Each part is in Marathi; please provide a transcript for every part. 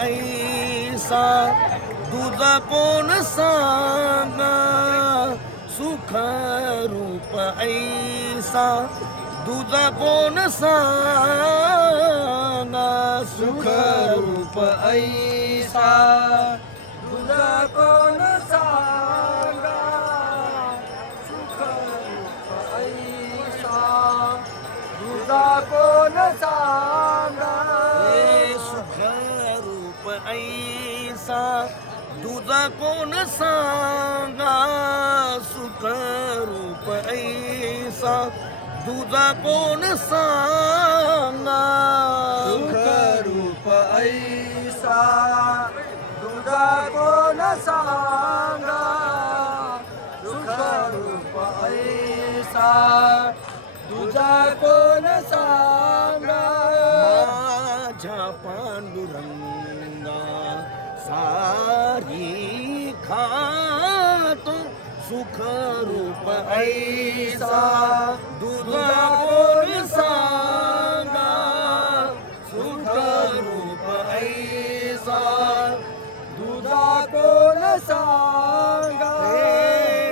ऐसा तुझा कोण सांगा सुख रूप ऐसा तुझा कोण सांगा सुख रूप ऐसा तुझा कोण सांगा सुख रूप ऐसा तुझा कोण सांगा सुख रूप ऐसा तुझा कोण सांगा सुख रूप ऐसा तुझा कोण सांगा सुख रूप ऐसा तुझा कोण सांगा सुख रूप ऐसा तुझा कोण सांगा माझ्या पांडुरंगा सारी खातो सुख रूप ऐसा तुझा कोण सांगा सुख रूप ऐसा तुझा कोण सांगा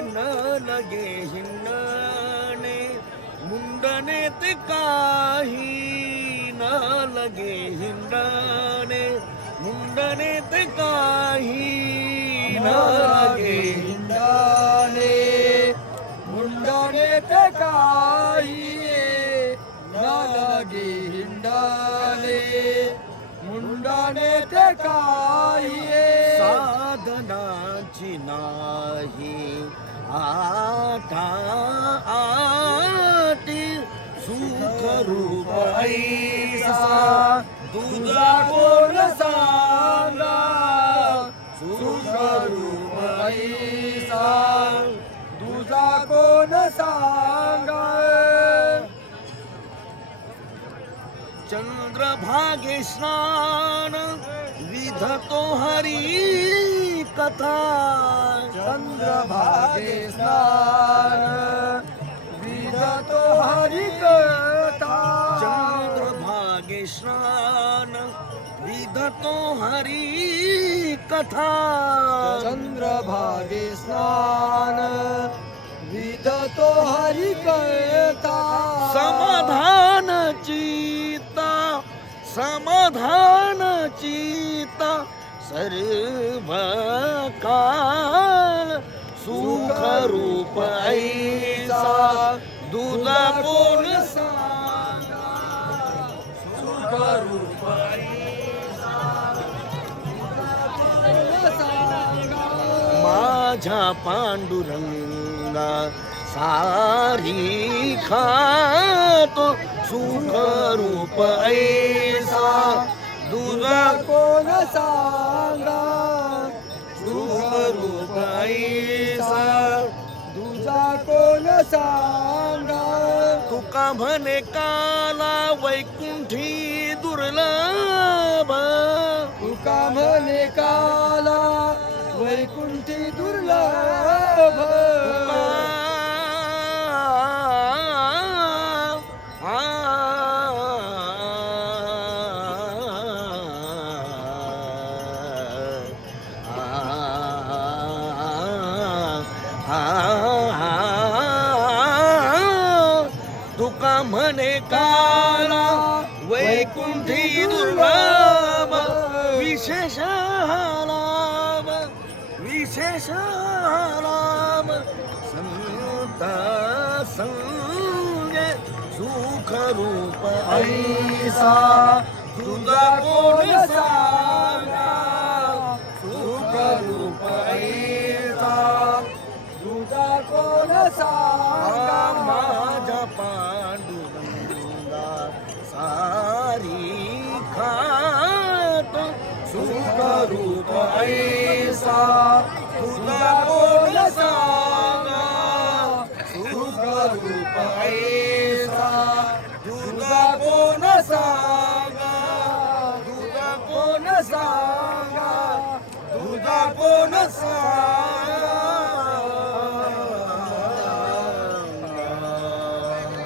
न लगे हिंडणे मुंडणे ते काही न लगे हिंडणे मुंडणे ते काही न लगे हिंडाने मुंडाने ते काही न लगे हिंडाने मुंडाने ते काही साधनाची नाही आटा आटी सुख रूप ऐसा तुझा कोण सांगा सुख रूप ऐसा तुझा कोण सांगा चंद्रभागे स्नान विधतो हरी कथा चंद्रभागे स्नान विधतो हरिकथा चंद्रभागे स्नान विधतो हरी कथा चंद्रभागे स्नान विधतो हरिकथा समाधान चिता समाधान चिता सर्व काल सुख रूप ऐसा तुझा कोण सांगा सुख रूप माझ्या पांडुरंगा सारी खातो सुख रूप ऐसा तुझा कोण सांगा सुख रूप ऐसा तुझा कोण सांगा तुका म्हणे काला वैकुंठी दुर्लभ तुका म्हणे काला वैकुंठी दुर्लभ तुका म्हणे काला वैकुंठी दुर्लभ विशेष लाभ विशेष लाभ संत संग सुख रूप ऐसा तुझा कोण सांगा सुख रूप ऐसा तुझा कोण सांगा माझ्या पांडुरंगा सारी खातो सुख रूप ऐसा तुझा कोण सांगा सुख रूप ऐसा तुझा कोण सांगा तुझा कोण सांगा तुझा कोण सांगा